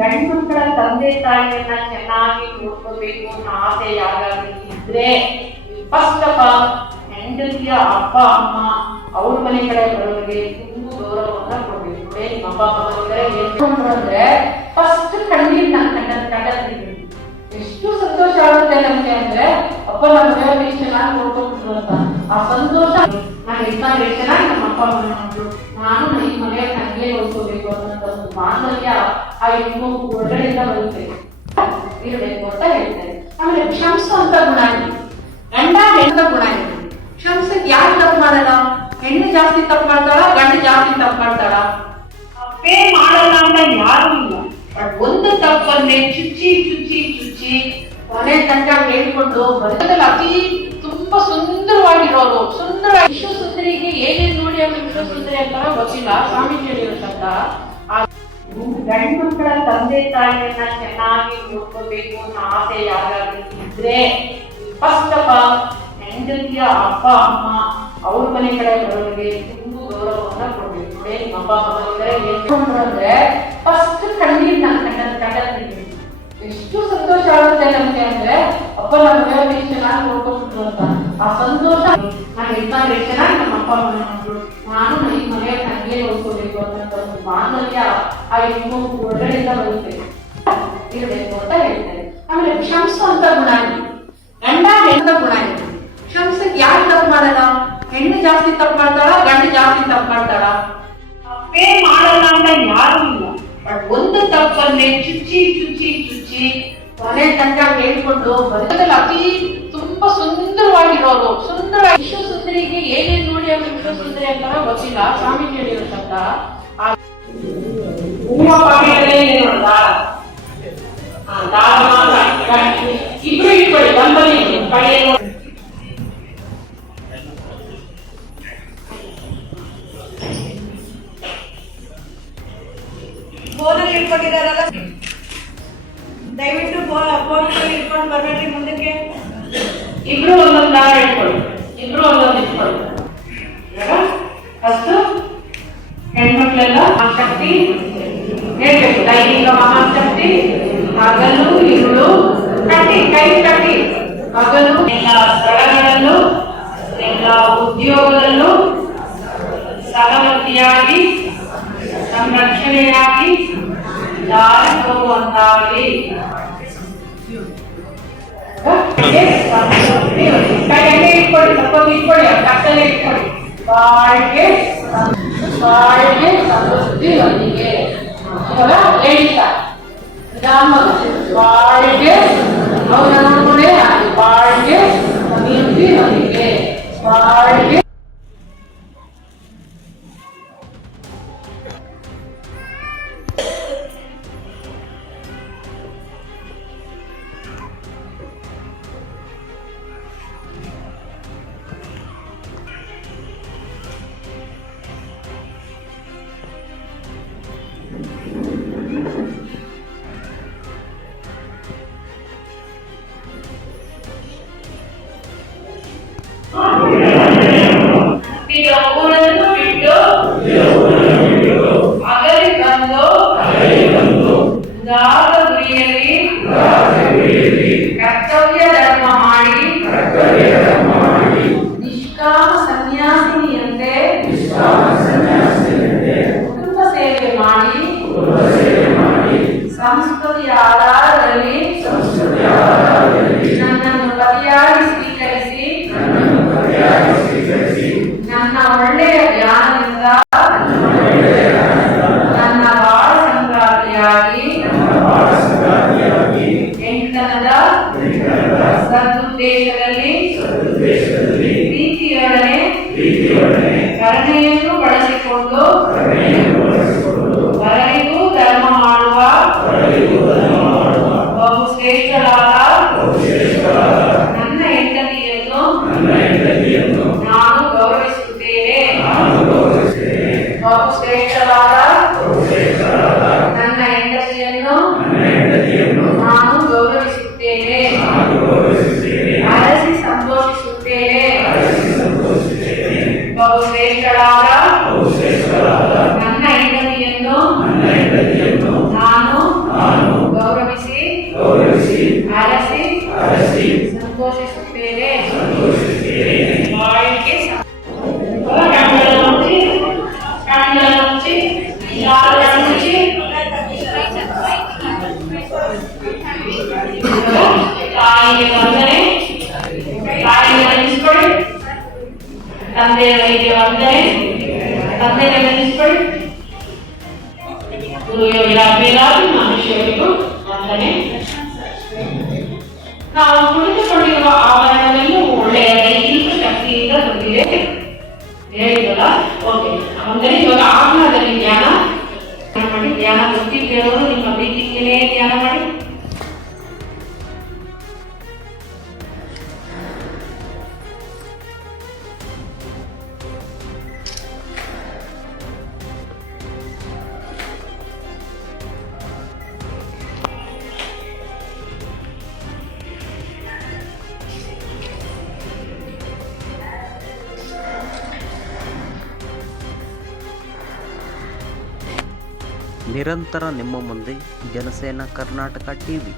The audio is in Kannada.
ಗಂಡ್ಮಕ್ಳ ತಂದೆ ತಾಯಿಯನ್ನ ಚೆನ್ನಾಗಿ ನೋಡ್ಕೋಬೇಕು ಅನ್ನೋ ಆಸೆ ಯಾರಾದ್ರೂ ಇದ್ರೆ ಫಸ್ಟ್ ಆಫ್ ಆಲ್ ಹೆಂಡತಿಯ ಅಪ್ಪ, ಅಮ್ಮ ಅವ್ರ ಮನೆ ಕಡೆ ಬರೋರಿಗೆ ತುಂಬಾ ಗೌರವವನ್ನ ಕೊಡ್ಬೇಕು. ನಿಮ್ಮ ಅಪ್ಪ, ಅಮ್ಮ ಏನು ಅಂದ್ರೆ ಫಸ್ಟ್ ಕಣ್ಣೀರ್ ನಾನು ಕಂಡ ಕಂಡಿದ್ದೀನಿ ಎಷ್ಟು ಸಂತೋಷ ಆಗುತ್ತೆ ನಮ್ಗೆ ಅಂದ್ರೆ, ಅಪ್ಪ ನಮ್ಮ ಮನೆಯವ್ರಿಗೆ ಚೆನ್ನಾಗಿ ನೋಡ್ಕೊಂಡ್ರು ಅಂತ. ಆ ಸಂತೋಷ, ನಾನು ಎಷ್ಟು ಚೆನ್ನಾಗಿ ನಮ್ಮ ಅಪ್ಪ ಅಮ್ಮ ನಾನು ಈ ಮನೆಯವ್ರು ನನಗೆ ನೋಡ್ಕೋಬೇಕು ಅನ್ನೋಂಥ ಒಂದು ಬಾಂಧವ್ಯ ಆ ಹೆಣ್ಣು ಒಳಗಡೆಯಿಂದ ಬರುತ್ತೆ ಇರಬೇಕು ಅಂತ ಹೇಳ್ತಾರೆ. ಆಮೇಲೆ ಕ್ಷಮಿಸುವಂತ ಗುಣ ಇದೆ. ಗಂಡ ಹೆಣ್ಣ ಗುಣ ಇದೆ. ಕ್ಷಮಿಸಕ್ ಯಾರು ತಪ್ಪು ಮಾಡಲ್ಲ? ಹೆಣ್ಣು ಜಾಸ್ತಿ ತಪ್ಪು ಮಾಡ್ತಾಳ, ಗಂಡ ಜಾಸ್ತಿ ತಪ್ಪು ಮಾಡ್ತಾಳ? ತಪ್ಪೇ ಮಾಡಲ್ಲ ಅಂತ ಯಾರು ಇಲ್ಲ. ಬಟ್ ಒಂದು ತಪ್ಪನ್ನೇ ಚುಚ್ಚಿ ಚುಚ್ಚಿ ಚುಚ್ಚಿ ಕೊನೆ ತಂಡ ಹೇಳ್ಕೊಂಡು ಬರ್ತದಲ್ಲ ಅತಿ ತುಂಬಾ ಸುಂದರವಾಗಿರೋರು ಸುಂದರ ವಿಶ್ವ ಸುಂದರಿಗೆ ಏನೇನ್ ನೋಡಿ ಅವ್ರು ವಿಶ್ವ ಸುಂದರಿ ಅಂತ ಗೊತ್ತಿಲ್ಲ ಸ್ವಾಮೀಜಿ ಹೇಳಿರುತ್ತಂತ ಗಂಡು ಮಕ್ಕಳ ತಂದೆ ತಾಯಿಯನ್ನ ಚೆನ್ನಾಗಿ ನೋಡ್ಕೋಬೇಕು ಅನ್ನೋ ಆಸೆ ಯಾರಾದ್ರೂ ಇದ್ರೆ ಫಸ್ಟ್ ಆಫ್ ಹೆಂಡತಿಯ ಅಪ್ಪ, ಅಮ್ಮ ಅವ್ರ ಮನೆ ಕಡೆ ಬರೋರಿಗೆ ತುಂಬ ಗೌರವವನ್ನ ಕೊಡ್ಬೇಕು. ನಿಮ್ಮ ಅಪ್ಪ, ಅಮ್ಮ ಏನು ಅಂದ್ರೆ ಫಸ್ಟ್ ಕಣ್ಣೀರ್ ನಾನು ಕಂಡ ಕಂಡಿದ್ದೀನಿ ಎಷ್ಟು ಸಂತೋಷ ಆಗುತ್ತೆ ನಮ್ಗೆ ಅಂದ್ರೆ ಅಪ್ಪ ನಮ್ಮ ಮನೆಯವ್ರಿಗೆ ಚೆನ್ನಾಗಿ ನೋಡ್ಕೊಂಡ್ರು ಅಂತ. ಆ ಸಂತೋಷ. ನಾನು ಎಷ್ಟು ಚೆನ್ನಾಗಿ ನಮ್ಮ ಅಪ್ಪ ಅಮ್ಮ ನೋಡಿದ್ರು ನಾನು ಈ ಮನೆಯ ನನಗೆ ನೋಡ್ಕೋಬೇಕು ಅನ್ನೋಂಥ ಒಂದು ಮಾಂಗಲ್ಯ ಆ ಹೆಣ್ಣು ಒಳಗಡೆಯಿಂದ ಬರುತ್ತೆ ಇರಬೇಕು ಅಂತ ಹೇಳ್ತಾರೆ. ಆಮೇಲೆ ಕ್ಷಮಿಸುವಂತ ಗುಣ ಇದೆ. ಗಂಡ ಹೆಣ್ಣ ಗುಣ ಇದೆ. ಕ್ಷಮಸಕ್ಕೆ ಯಾರು ತಪ್ಪು ಮಾಡಲ್ಲ? ಹೆಣ್ಣು ಜಾಸ್ತಿ ತಪ್ಪು ಮಾಡ್ತಾಳ, ಗಂಡ ಜಾಸ್ತಿ ತಪ್ಪು ಮಾಡ್ತಾಳ? ಮಾಡಲ್ಲ ಅಂತ ಯಾರು ಇಲ್ಲ. ಬಟ್ ಒಂದು ತಪ್ಪನ್ನೇ ಚುಚ್ಚಿ ಚುಚ್ಚಿ ಚುಚ್ಚಿ ಕೊನೆ ತನಕ ಹೇಳ್ಕೊಂಡು ಬದುಕಲ್ಲಿ ಅತಿ ತುಂಬಾ ಸುಂದರವಾಗಿರೋರು ಸುಂದರ ವಿಶ್ವ ಸುಂದರಿಗೆ ಏನೇನ್ ನೋಡಿ ಅವ್ರು ವಿಶ್ವ ಸುಂದರಿ ಅಂತ ಗೊತ್ತಿಲ್ಲ ಸ್ವಾಮಿ ಮಾತ್ರ. ಇಬ್ರು ಇಟ್ಕೊಳ್ಳಿ ಪಡೆಯ ಫೋನಲ್ಲಿ ಇಟ್ಕೊಂಡಿದಾರಲ್ಲ ದಯವಿಟ್ಟು ಫೋನ್ ಇಟ್ಕೊಂಡು ಬರ್ಬೇಡ್ರಿ ಮುಂದಕ್ಕೆ. ಇಬ್ರು ಒಂದೊಂದು ದಾರ ಇಟ್ಕೊಳ್ಳಿ. ಇಬ್ರು ಒಂದೊಂದು ಇಟ್ಕೊಳ್ಳಿ. ಫಸ್ಟ್ ಹೆಣ್ಮಕ್ಳೆಲ್ಲ ಶಕ್ತಿ ಹೇಳ್ಬೇಕು. ದೈಹಿಕ ಮಹಾಶಕ್ತಿ ಹಗಲು, ಇರುಳು. ಕಟ್ಟಿ, ಕೈ ಕಟ್ಟಿ. ಹಗಲು, ಎಲ್ಲ ಸ್ಥಳಗಳಲ್ಲೂ, ಎಲ್ಲ ಉದ್ಯೋಗದಲ್ಲೂ ಸಹವರ್ತಿಯಾಗಿ ಸಂರಕ್ಷಣೆಯಾಗಿ ದಾರಿ ಹೋಗುವಂತಾಗಲಿ ಕೈಯಲ್ಲಿ ಇಟ್ಕೊಳ್ಳಿ ತಪ್ಪಲ್ಲಿ ಇಟ್ಕೊಳ್ಳಿ ಕತ್ತಲ್ಲಿ ಇಟ್ಕೊಳ್ಳಿ ಬಾಳ್ಗೆ God. ಸದುದ್ದೇಶದಲ್ಲಿ ಪ್ರೀತಿಯೊಡನೆ ಕರುಣೆಯನ್ನು ಬಳಸಿಕೊಂಡು ಬರಲಿಗೂ ಧರ್ಮ ಮಾಡುವ ಬಹು ಶ್ರೇಷ್ಠರಾದ ನಾವು ಕುಳಿತುಕೊಂಡಿರುವ ಆವರಣದಲ್ಲಿ ಒಳ್ಳೆಯ ದೈಹಿಕ ಶಕ್ತಿಯಿಂದ ತುಂಬಿದೆ ಹೇಳಿದಲ್ಲ ಓಕೆ ಅಂದರೆ ಇವಾಗ ಆವರಣದಲ್ಲಿ ಧ್ಯಾನ ಮಾಡಿ ಧ್ಯಾನ ಗೊತ್ತಿಲ್ಲ నిరంతర నిమ్మముంది జనసేన కర్ణాటక టీవీ